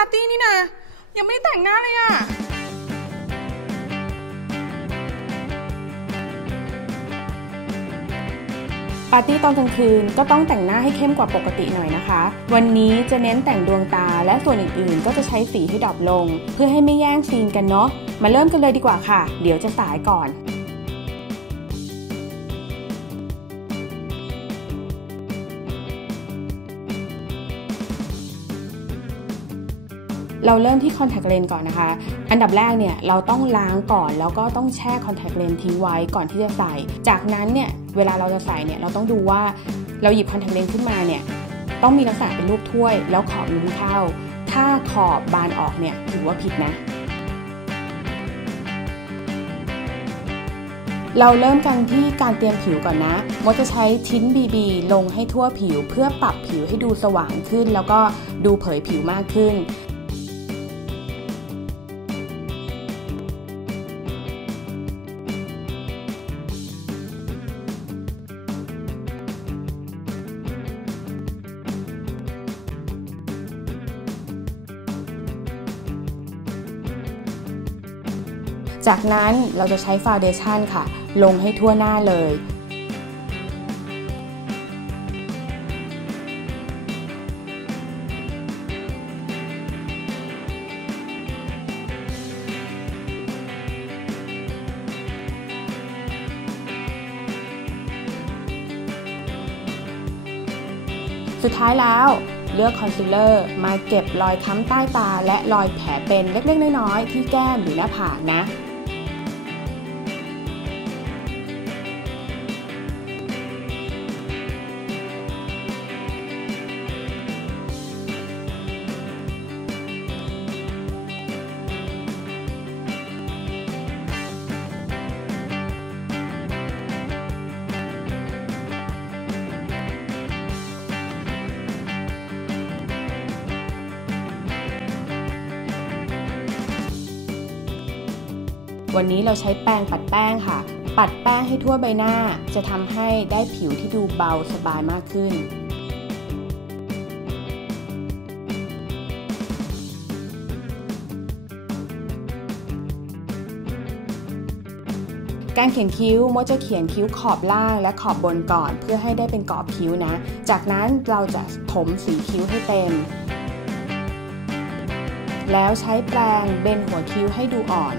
าร์ตี้นี่นะยังไม่ได้แต่งหน้าเลยอะปาร์ตี้ตอนกลางคืนก็ต้องแต่งหน้าให้เข้มกว่าปกติหน่อยนะคะ วันนี้จะเน้นแต่งดวงตาและส่วนอื่นๆ ก็จะใช้สีให้ดรอปลง เพื่อให้ไม่แย่งซีนกันเนาะมาเริ่มกันเลยดีกว่าค่ะ เดี๋ยวจะสายก่อน เราเริ่มที่คอนแทคเลนส์ก่อนนะคะ อันดับแรกเนี่ยเราต้องล้างก่อนแล้วก็ต้องแช่คอนแทคเลนส์ทิ้งไว้ก่อนที่จะใส่ จากนั้นเนี่ยเวลาเราจะใส่เนี่ยเราต้องดูว่าเราหยิบคอนแทคเลนส์ขึ้นมาเนี่ยต้องมีลักษณะเป็นรูปถ้วย แล้วขอบนุ้มเข้า ถ้าขอบบานออกเนี่ยถือว่าผิดนะเราเริ่มกันที่การเตรียมผิวก่อนนะ มดจะใช้ชิ้น BB ลงให้ทั่วผิวเพื่อปรับผิวให้ดูสว่างขึ้น แล้วก็ดูเผยผิวมากขึ้น จากนั้นเราจะใช้ฟาวเดชั่นค่ะ ลงให้ทั่วหน้าเลย สุดท้ายแล้วเลือกคอนซีลเลอร์มาเก็บรอยค้ำใต้ตาและรอยแผลเป็นเล็กๆ น้อยๆ ที่แก้มหรือหน้าผากนะ วันนี้เราใช้แปรงปัดแป้งค่ะ ปัดแป้งให้ทั่วใบหน้า จะทำให้ได้ผิวที่ดูเบาสบายมากขึ้น การเขียนคิ้วมดจะเขียนคิ้วขอบล่างและขอบบนก่อน เพื่อให้ได้เป็นกรอบคิ้วนะ จากนั้นเราจะถมสีคิ้วให้เต็มแล้วใช้แปรงเบนหัวคิ้วให้ดูอ่อน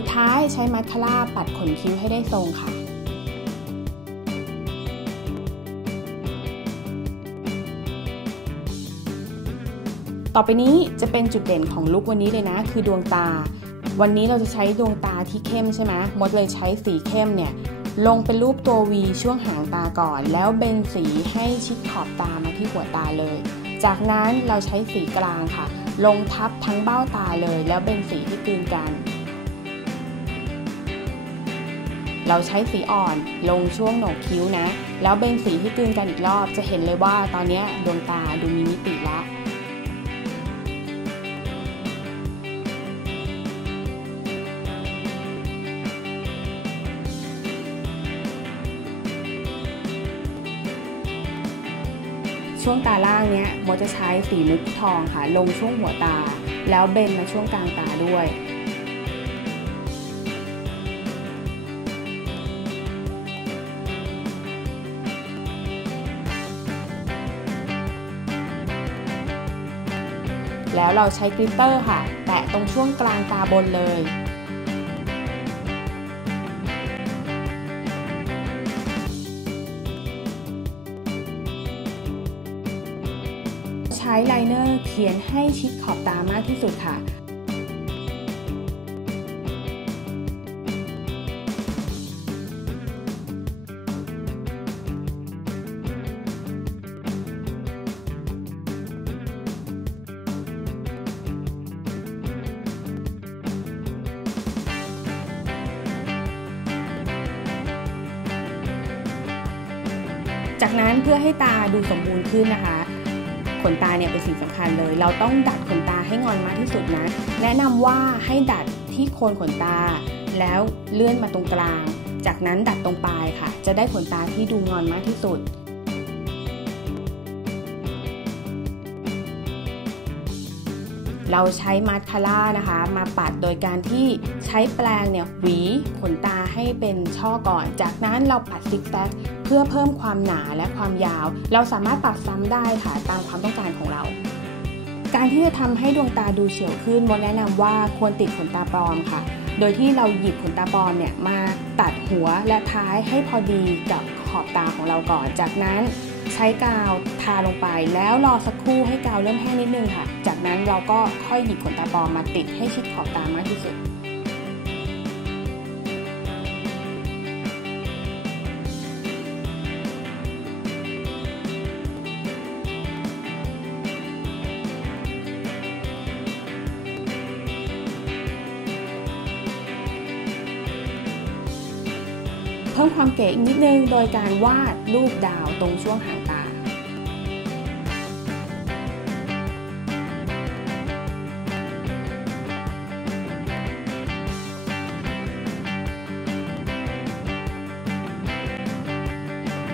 สุดท้ายใช้มัสคาร่าปัดขนคิ้วให้ได้ทรงค่ะ ต่อไปนี้จะเป็นจุดเด่นของลุควันนี้เลยนะ คือดวงตา วันนี้เราจะใช้ดวงตาที่เข้มใช่ไหมมดเลยใช้สีเข้มเนี่ยลงเป็นรูปตัว V ช่วงหางตาก่อน แล้วเบนสีให้ชิดขอบตามาที่หัวตาเลย จากนั้นเราใช้สีกลางค่ะ ลงทับทั้งเบ้าตาเลย แล้วเบนสีที่กลืนกัน เราใช้สีอ่อนลงช่วงโหนกคิ้วนะ แล้วเบนสีที่กลืนกันอีกรอบ จะเห็นเลยว่าตอนนี้ดวงตาดูมีมิติละช่วงตาล่างเนี้ยโมจะใช้สีมุกทองค่ะ ลงช่วงหัวตา แล้วเบนมาช่วงกลางตาด้วย แล้วเราใช้กริตเตอร์ค่ะ แตะตรงช่วงกลางตาบนเลย ใช้ไลเนอร์เขียนให้ชิดขอบตามากที่สุดค่ะ จากนั้นเพื่อให้ตาดูสมบูรณ์ขึ้นนะคะ ขนตาเนี่ยเป็นสิ่งสำคัญเลย เราต้องดัดขนตาให้งอนมากที่สุดนะ แนะนำว่าให้ดัดที่โคนขนตา แล้วเลื่อนมาตรงกลาง จากนั้นดัดตรงปลายค่ะ จะได้ขนตาที่ดูงอนมากที่สุด เราใช้มาสคาร่านะคะ มาปัดโดยการที่ใช้แปรงเนี่ยหวีขนตาให้เป็นช่อก่อน จากนั้นเราปัดซิกแซกเพื่อเพิ่มความหนาและความยาว เราสามารถปัดซ้ำได้ค่ะตามความต้องการของเราการที่จะทำให้ดวงตาดูเฉียวขึ้นมดแนะนำว่าควรติดขนตาปลอมค่ะ โดยที่เราหยิบขนตาปลอมเนี่ยมาตัดหัวและท้ายให้พอดีกับขอบตาของเราก่อน จากนั้น ช้กาวทาลงไป แล้วรอสักครู่ให้กาวเริ่มแห้งนิดนึงค่ะ จากนั้นเราก็ค่อยหยิบขนตาปลอมมาติดให้ชิดขอบตามากที่สุด พิ่มความเก๋อีกนิดนึง โดยการวาดรูปดาวตรงช่วงหางตา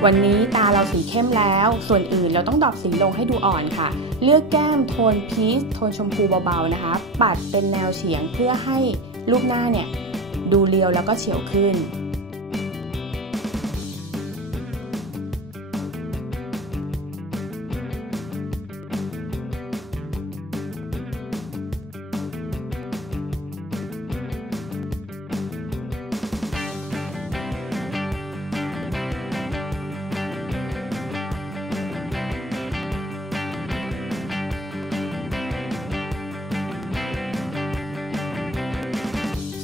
วันนี้ตาเราสีเข้มแล้ว ส่วนอื่นเราต้องดอปสีลงให้ดูอ่อนค่ะ เลือกแก้มโทนพีชโทนชมพูเบาๆนะคะ ปัดเป็นแนวเฉียงเพื่อให้รูปหน้าเนี่ยดูเรียวแล้วก็เฉียวขึ้น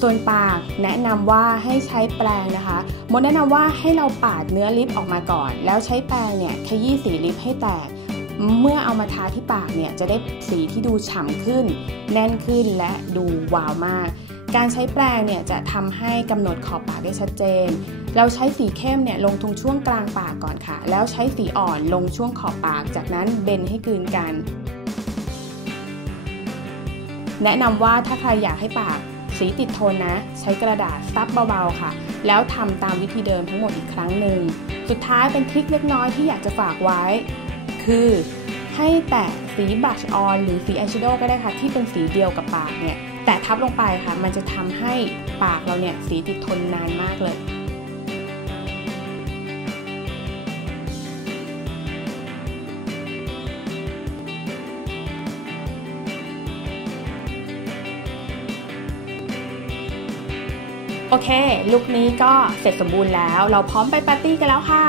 ส่วนปากแนะนำว่าให้ใช้แปรงนะคะมดแนะนำว่าให้เราปาดเนื้อลิปออกมาก่อน แล้วใช้แปรงเนี่ยขยี้สีลิปให้แตก เมื่อเอามาทาที่ปากเนี่ยจะได้สีที่ดูฉ่ำขึ้น แน่นขึ้นและดูวาวมาก การใช้แปรงเนี่ยจะทำให้กำหนดขอบปากได้ชัดเจน เราใช้สีเข้มเนี่ยลงตรงช่วงกลางปากก่อนค่ะ แล้วใช้สีอ่อนลงช่วงขอบปาก จากนั้นเบนให้กลืนกัน แนะนำว่าถ้าใครอยากให้ปาก สีติดทนนะ ใช้กระดาษซับเบาๆค่ะ แล้วทำตามวิธีเดิมทั้งหมดอีกครั้งหนึ่ง สุดท้ายเป็นทริคเล็กน้อยที่อยากจะฝากไว้ คือให้แตะสีบัชออนหรือสีอายแชโดว์ก็ได้ค่ะ ที่เป็นสีเดียวกับปากเนี่ย แตะทับลงไปค่ะ มันจะทำให้ปากเราเนี่ยสีติดทนนานมากเลย โอเค ลุคนี้ก็เสร็จสมบูรณ์แล้ว เราพร้อมไปปาร์ตี้กันแล้วค่ะ